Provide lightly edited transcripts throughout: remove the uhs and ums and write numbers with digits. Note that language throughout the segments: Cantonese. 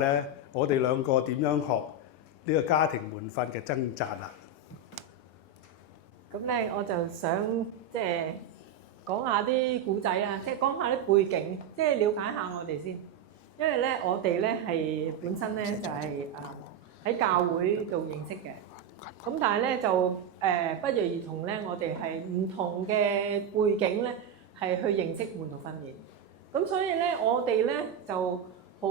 咧，我哋兩個點樣學呢個家庭門訓嘅掙扎啦？咁咧，我就想即係講下啲古仔啊，即係講下啲背景，即係了解下我哋先。因為咧，我哋咧係本身咧就係喺教會度認識嘅。咁但係咧就不約而同咧，我哋係唔同嘅背景咧，係去認識門徒訓練。咁所以咧，我哋咧就好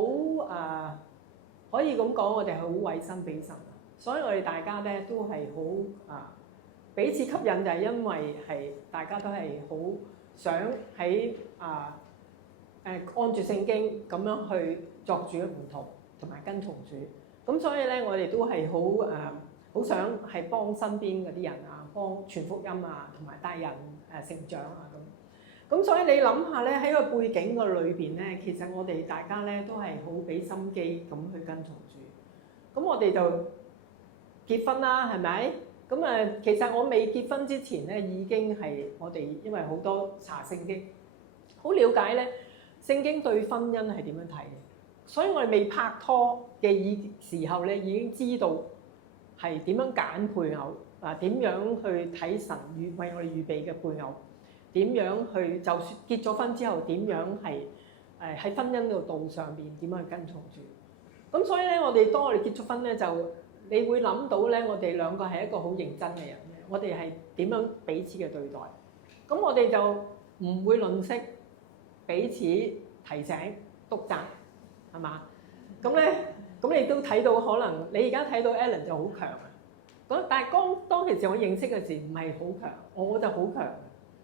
可以咁講，我哋係好委身俾神。所以我哋大家咧都係好彼此吸引，就係因為係大家都係好想喺按住聖經咁樣去作主嘅門徒，同埋跟從主。咁所以咧，我哋都係好想係幫身邊嗰啲人啊，幫傳福音啊，同埋帶人成長啊咁。咁所以你諗下咧，喺個背景個裏邊咧，其實我哋大家咧都係好俾心機咁去跟從主。咁我哋就結婚啦，係咪？咁其實我未結婚之前咧，已經係我哋因為好多查聖經，好了解咧聖經對婚姻係點樣睇嘅。所以我哋未拍拖嘅時候咧，已經知道係點樣揀配偶啊，點樣去睇神為我哋預備嘅配偶，點樣去就算結咗婚之後，點樣係喺婚姻嘅道上邊點樣去跟從主。咁所以咧，當我哋結咗婚咧，就你會諗到咧，我哋兩個係一個好認真嘅人，我哋係點樣彼此嘅對待。咁我哋就唔會吝嗇彼此提醒督責，係嘛？咁咧，咁你都睇到，可能你而家睇到 Alan 就好強啊。咁但係當其時我認識嘅時唔係好強，我就好強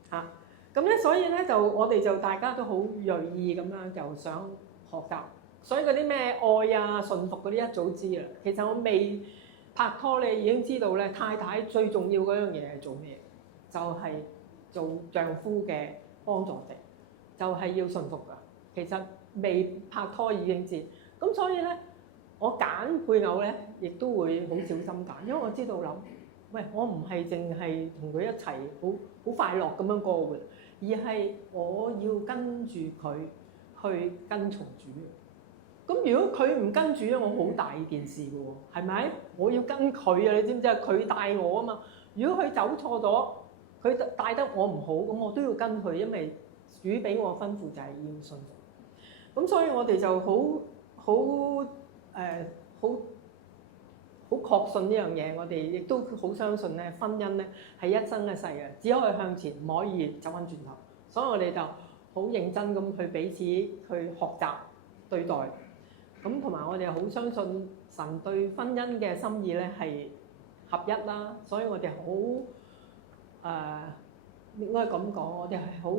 嚇。咁咧，所以咧我哋就大家都好鋭意咁樣就想學習。所以嗰啲咩愛啊、順服嗰啲一早知啦。其實我未拍拖咧，已經知道咧，太太最重要嗰樣嘢係做咩？就係做丈夫嘅幫助者，就係要順服噶。其實未拍拖已經知。咁所以咧，我揀配偶咧，亦都會好小心揀，因為我知道諗，喂，我唔係淨係同佢一齊好快樂咁樣過嘅，而係我要跟住佢去跟從主。咁如果佢唔跟住咧，我好大件事嘅喎，係咪？我要跟佢啊！你知唔知啊？佢帶我啊嘛。如果佢走錯咗，佢帶得我唔好，咁我都要跟佢，因為主俾我吩咐就係要順服。咁所以我哋就好確信呢樣嘢。我哋亦都好相信咧，婚姻咧係一生一世嘅，只可以向前，唔可以走翻轉頭。所以我哋就好認真咁去彼此去學習對待。咁同埋我哋好相信神對婚姻嘅心意咧係合一啦，所以我哋好應該咁講，我哋係好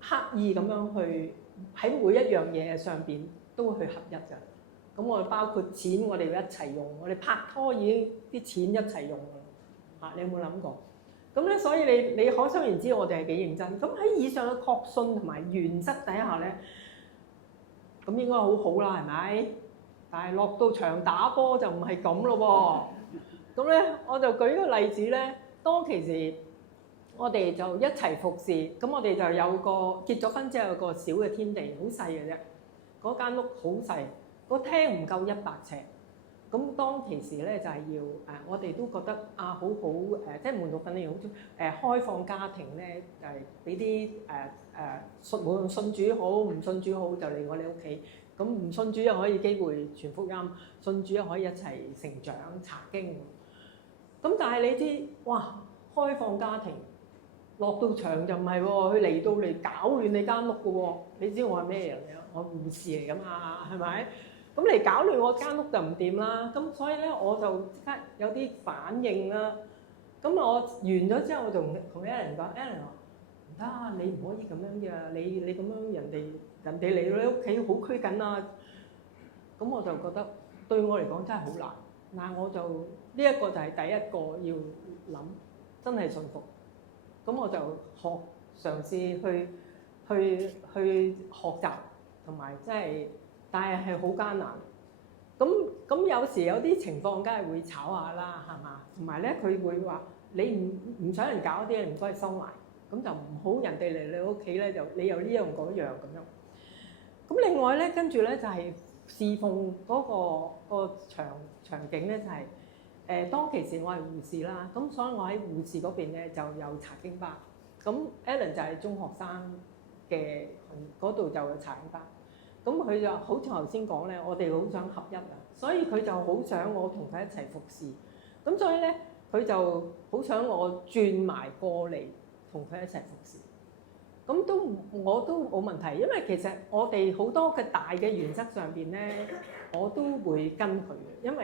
刻意咁樣去喺每一樣嘢上邊都去合一嘅。咁我哋包括錢，我哋要一齊用，我哋拍拖已經啲錢一齊用啦。你有冇諗過？咁咧，所以你可想而知，我哋係幾認真。咁喺以上嘅確信同埋原則底下咧，咁應該好好啦，係咪？但係落到場打波就唔係咁咯喎。咁咧，我就舉個例子咧，當其時我哋就一齊服侍，咁我哋就有個結咗婚之後有個小嘅天地，好細嘅啫。嗰間屋好細，個廳唔夠100尺。咁當其時咧就係要我哋都覺得好好即係門徒訓練好開放家庭咧，就係俾啲無論信主好唔信主好，就嚟我哋屋企。咁唔信主又可以機會傳福音，信主又可以一齊成長查經。咁但係你知，哇！開放家庭落到場就唔係喎，佢嚟到嚟搞亂你間屋嘅喎。你知我係咩人嚟啊？我護士嚟㗎嘛，係咪？咁嚟搞亂我間屋就唔掂啦。咁所以咧，我就即刻有啲反應啦。咁我完咗之後，我同Alan講，Alan話唔得啊，你唔可以咁樣嘅，你咁樣人哋嚟到你屋企好拘謹啊。咁我就覺得對我嚟講真係好難。但我就呢一個就係第一個要諗，真係信服。咁我就嘗試去學習，同埋即係，但係好艱難。咁有時有啲情況，梗係會吵下啦，係嘛？同埋咧，佢會話你唔想人搞啲嘢，唔該收埋。咁就唔好人哋嚟你屋企咧，就你又呢樣嗰樣咁樣。咁另外咧，跟住咧就係侍奉嗰個場景咧就係當其時我係護士啦，咁所以我喺護士嗰邊咧就有查經班，咁 Alan 就係中學生嘅嗰度就有查經班，咁佢就好似頭先講咧，我哋好想合一啊，所以佢就好想我同佢一齊服侍，咁所以咧佢就好想我轉埋過嚟同佢一齊服侍。咁我都冇問題，因為其實我哋好多嘅大嘅原則上邊咧，我都會跟佢嘅，因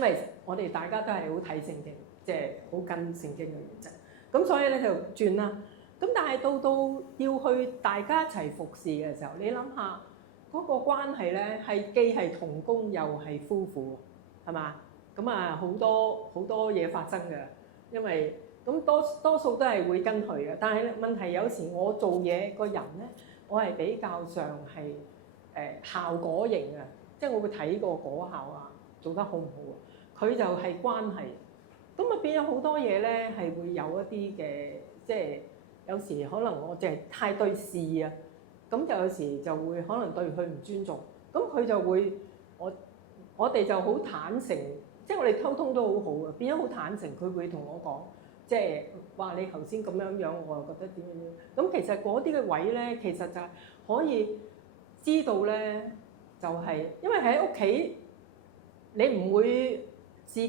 為我哋大家都係好睇聖經，即係好跟聖經嘅原則。咁所以咧就轉啦。咁但係到要去大家一齊服侍嘅時候，你諗下嗰個關係咧係既係同工又係夫婦，係嘛？咁啊好多嘢發生嘅，因為咁多數都係會跟佢嘅，但係問題有時我做嘢個人咧，我係比較上係效果型嘅，即係我會睇個果效啊，做得好唔好啊？佢就係關係，咁啊變咗好多嘢咧係會有一啲嘅，即係有時可能我淨係太對事啊，咁就有時就會可能對佢唔尊重，咁佢就會我哋就好坦誠，即係我哋溝通都好好啊，變咗好坦誠，佢會同我講。即係話你頭先咁樣，我又覺得點樣？咁其實嗰啲嘅位咧，其實就係可以知道咧，就係因為喺屋企你唔會自己，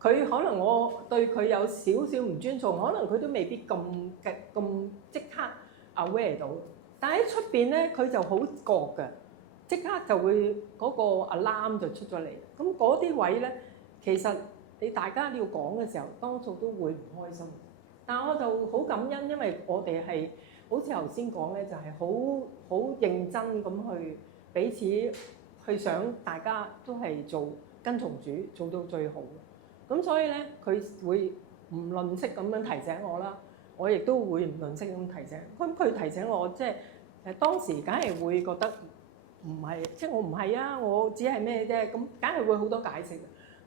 佢可能我對佢有少少唔尊重，可能佢都未必咁即刻 aware 到。但係喺出邊咧，佢就好覺嘅，即刻就會嗰個 alarm 就出咗嚟。咁嗰啲位咧，其實你大家要講嘅時候，多數都會唔開心。但係我就好感恩，因為我哋係好似頭先講咧，就係好認真咁去彼此去想，大家都係跟從主，做到最好。咁所以咧，佢會唔吝嗇咁樣提醒我啦，我亦都會唔吝嗇咁提醒。咁佢提醒我，即係當時梗係會覺得唔係，即係我唔係啊，我只係咩啫，咁梗係會好多解釋。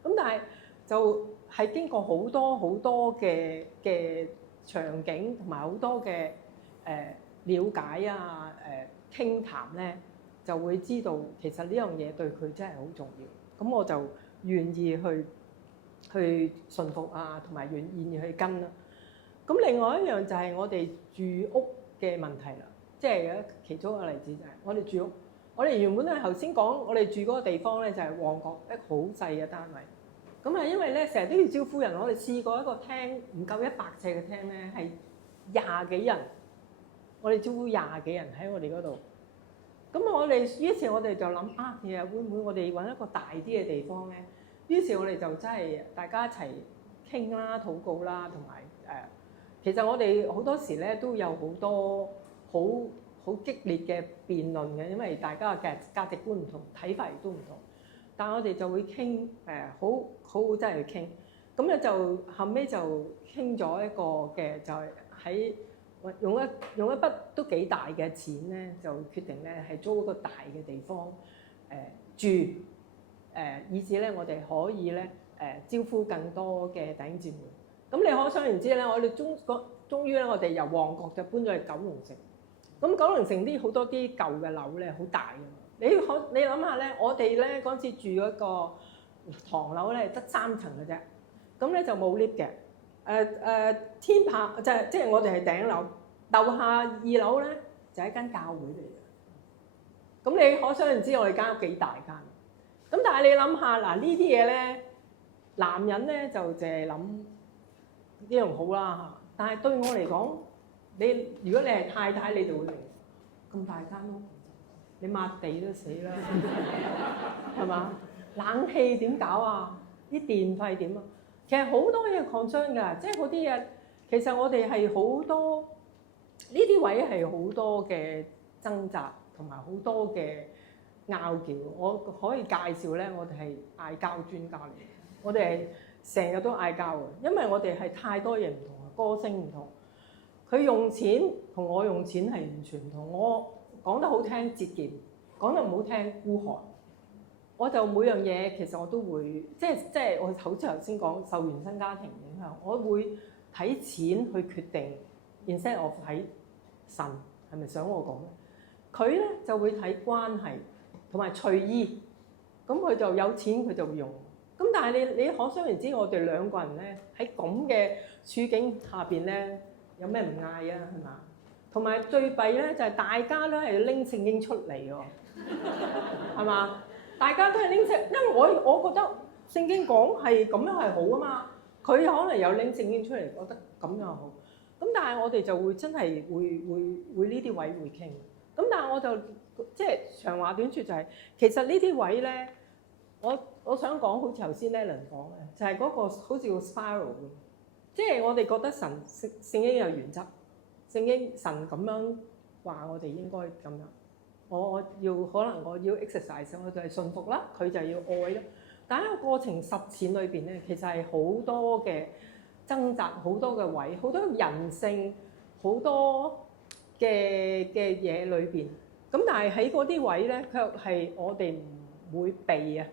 咁但係就係經過好多嘅場景同埋好多嘅了解啊傾談咧，就會知道其實呢樣嘢對佢真係好重要。咁我就願意去順服啊，同埋願意去跟啦。咁另外一樣就係我哋住屋嘅問題啦，即係其中一個例子就係我哋住屋，我哋原本咧頭先講我哋住嗰個地方咧就係旺角一個好細嘅單位。咁啊，因為咧成日都要招呼人，我哋試過一個廳唔夠100尺嘅廳咧，係20幾人，我哋招呼20幾人喺我哋嗰度。咁於是我哋就諗啊，其實會唔會我哋揾一個大啲嘅地方咧？於是我哋就真係大家一齊傾啦、禱告啦，同埋其實我哋好多時咧都有好多好激烈嘅辯論嘅，因為大家嘅價值觀唔同，睇法亦都唔同。但係我哋就會傾好真係去傾，咁咧就後尾就傾咗一個嘅，就係喺用一筆都幾大嘅錢咧，就決定咧係租一個大嘅地方住，以至咧我哋可以咧招呼更多嘅弟兄姊妹。咁你可想而知咧，我哋終於咧我哋由旺角就搬咗去九龍城。咁九龍城啲好多啲舊嘅樓咧，好大㗎嘛。你諗下咧，我哋咧嗰次住嗰個唐樓咧，得3層嘅啫，咁咧就冇 lift 嘅。天棚即係我哋係頂樓，樓下2樓咧就係一間教會嚟嘅。咁你可想而知我哋間屋幾大間。咁但係你諗下嗱，呢啲嘢咧，男人咧就淨係諗呢樣好啦嚇。但係對我嚟講，如果你係太太，你就會明咁大間屋。你抹地都死啦，係嘛？冷氣點搞啊？啲電費點啊？其實好多嘢 concern 㗎，即係嗰啲嘢。其實我哋係好多呢啲位係好多嘅掙扎，同埋好多嘅拗撬。我可以介紹咧，我哋係嗌交專家嚟嘅。我哋係成日都嗌交嘅，因為我哋係太多嘢唔同，個性唔同。佢用錢同我用錢係完全唔同。我講得好聽節儉，講得唔好聽孤寒。我就每樣嘢其實我都會，即係我好似頭先講受原生家庭影響，我會睇錢去決定 instead of 睇神係咪想我講咧。佢咧就會睇關係同埋隨意，咁佢就有錢佢就會用。咁但係你可想而知，我哋兩個人咧喺咁嘅處境下邊咧，有咩唔嗌啊？係嘛？同埋最弊咧就係大家都係拎聖經出嚟喎，係嘛？大家都係拎聖，因為我覺得聖經講係咁樣係好啊嘛。佢可能有拎聖經出嚟，覺得咁樣好。咁但係我哋就會真係會呢啲位會傾。咁但係我就即係長話短説就係，其實呢啲位咧，我想講好似頭先 Alan 講嘅，就係嗰個好似個 spiral 咁，即係我哋覺得聖經有原則，聖經神咁樣話我哋應該咁樣。可能我要 exercise， 我就係信服啦，佢就要愛啦。但喺個過程實踐裏邊咧，其實係好多嘅掙扎，好多嘅位，好多人性，好多嘅嘢裏邊。咁但係喺嗰啲位咧，卻係我哋唔會避啊！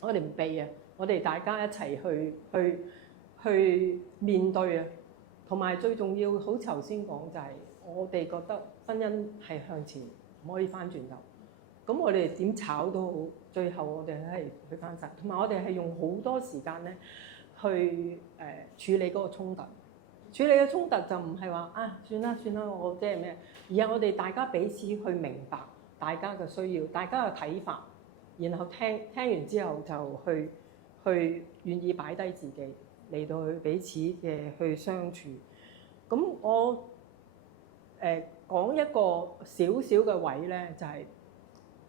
我哋唔避啊！我哋大家一齊去面對啊！同埋最重要，好似頭先講就係，我哋覺得婚姻係向前，唔可以翻轉頭。咁我哋點炒都好，最後我哋係去翻晒。同埋我哋係用好多時間咧去處理嗰個衝突。處理嘅衝突就唔係話啊算啦，我即係咩？而係我哋大家彼此去明白大家嘅需要，大家嘅睇法，然後聽完之後就去願意擺低自己嚟到去彼此嘅去相處。咁我講一個少少嘅位咧，就係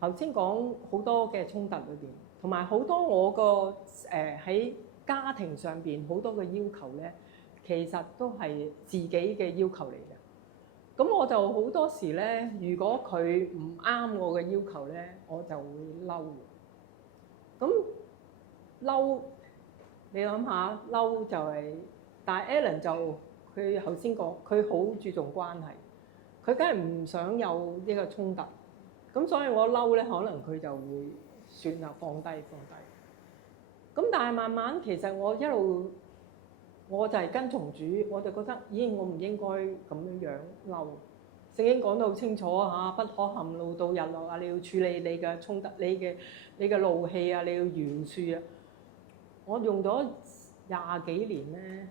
頭先講好多嘅衝突裏邊，同埋好多我個喺家庭上邊好多嘅要求咧，其實都係自己嘅要求嚟嘅。咁我就好多時咧，如果佢唔啱我嘅要求咧，我就會嬲。咁嬲，你諗下嬲就係，但係 Alan 就佢頭先講，佢好注重關係，佢梗係唔想有呢個衝突。咁所以我嬲咧，可能佢就會算啦，放低。咁但係慢慢其實我一路我就係跟從主，我就覺得咦，我唔應該咁樣嬲。聖經講得好清楚嚇，不可含怒到日落啊！你要處理你嘅衝突，你嘅怒氣啊，你要饒恕啊。我用咗20幾年咧，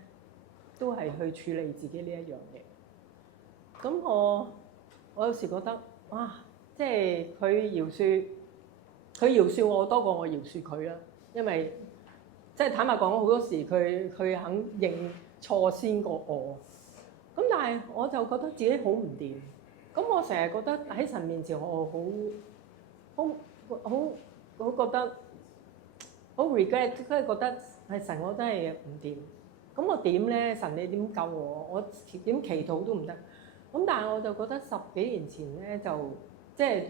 都係去處理自己呢一樣嘢。咁我有時覺得哇，即係佢饒恕我多過我饒恕佢啦。因為即係坦白講，好多時佢肯認錯先過我。咁但係我就覺得自己好唔掂。咁我成日覺得喺神面前，我好覺得好 regret，即係覺得係神，我真係唔掂。咁我點咧？神你點救我？我點祈禱都唔得。咁但係我就覺得10幾年前咧，就即係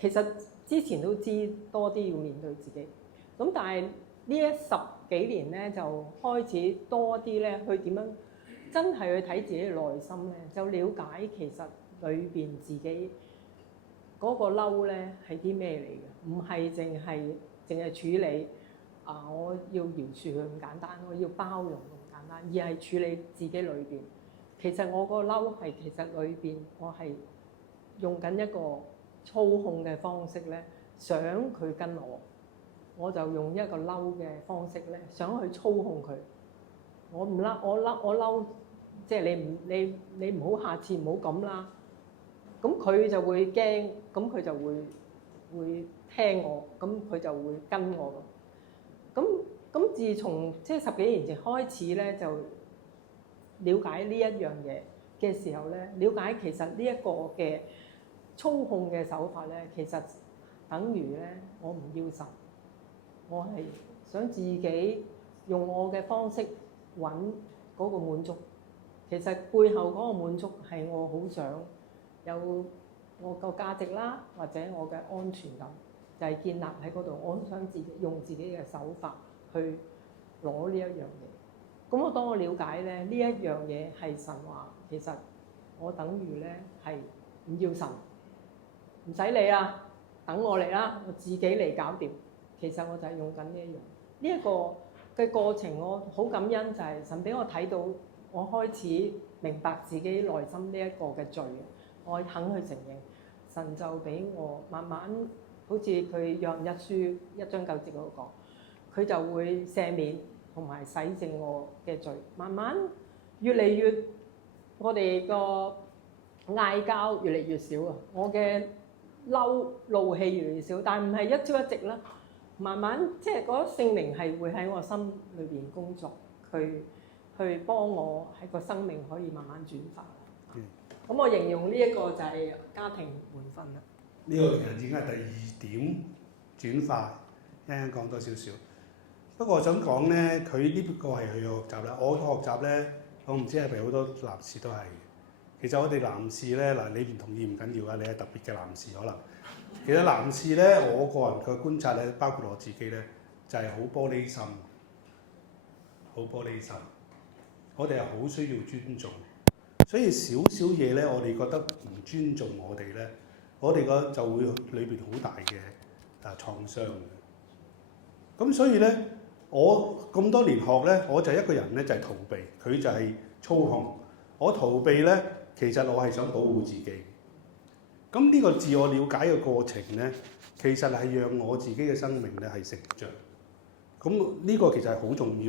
其實之前都知多啲要面對自己。咁但係呢10幾年咧，就開始多啲咧去點樣真係去睇自己嘅內心咧，就了解其實裏邊自己嗰個嬲咧係啲咩嚟嘅，唔係淨係處理我要饒恕佢咁簡單，我要包容咁簡單，而係處理自己裏邊。其實我個嬲係其實裏邊我係用緊一個操控嘅方式咧，想佢跟我就用一個嬲嘅方式咧，想去操控佢。我唔嬲，我嬲，即係你唔好下次唔好咁啦。咁佢就會驚，咁佢就會聽我，咁佢就會跟我。咁自從即係10幾年前開始咧，就了解呢一樣嘢嘅時候咧，了解其實呢一個嘅操控嘅手法咧，其實等於咧我唔要神，我係想自己用我嘅方式揾嗰個滿足。其實背後嗰個滿足係我好想有我個價值啦，或者我嘅安全感，就係建立喺嗰度。我好想用自己嘅手法去攞呢一樣嘢。咁當我了解咧，呢一樣嘢係神話，其實我等於咧係唔要神，唔使理啦，等我嚟啦，我自己嚟搞掂。其實我就係用緊呢一樣。呢一個嘅過程，我好感恩就係神俾我睇到，我開始明白自己內心呢一個嘅罪，我肯去承認，神就俾我慢慢好似佢約翰一書1章9節嗰度講，佢就會赦免同埋洗淨我嘅罪。慢慢越嚟越，我哋個嗌交越嚟越少啊！我嘅怒氣越嚟越少，但唔係一朝一夕啦。慢慢即係嗰聖靈係會喺我心裏邊工作，去幫我喺個生命可以慢慢轉化。咁我形容呢一個就係家庭門訓啦。呢個其實已經係第二點轉化，一陣講多少少。不過我想講咧，佢呢個係佢嘅學習啦。我嘅學習咧，我唔知係咪好多男士都係。其實我哋男士咧，嗱你唔同意唔緊要啊，你係特別嘅男士可能。其實男士咧，我個人嘅觀察咧，包括我自己咧，就係好玻璃心，好玻璃心。我哋係好需要尊重，所以少少嘢咧，我哋覺得唔尊重我哋咧，我哋個就會裏邊好大嘅創傷嘅。咁所以咧，我咁多年學咧，我就一個人咧就係逃避，佢就係操控。我逃避咧，其實我係想保護自己。咁呢個自我了解嘅過程咧，其實係讓我自己嘅生命咧係成長。咁呢個其實係好重要。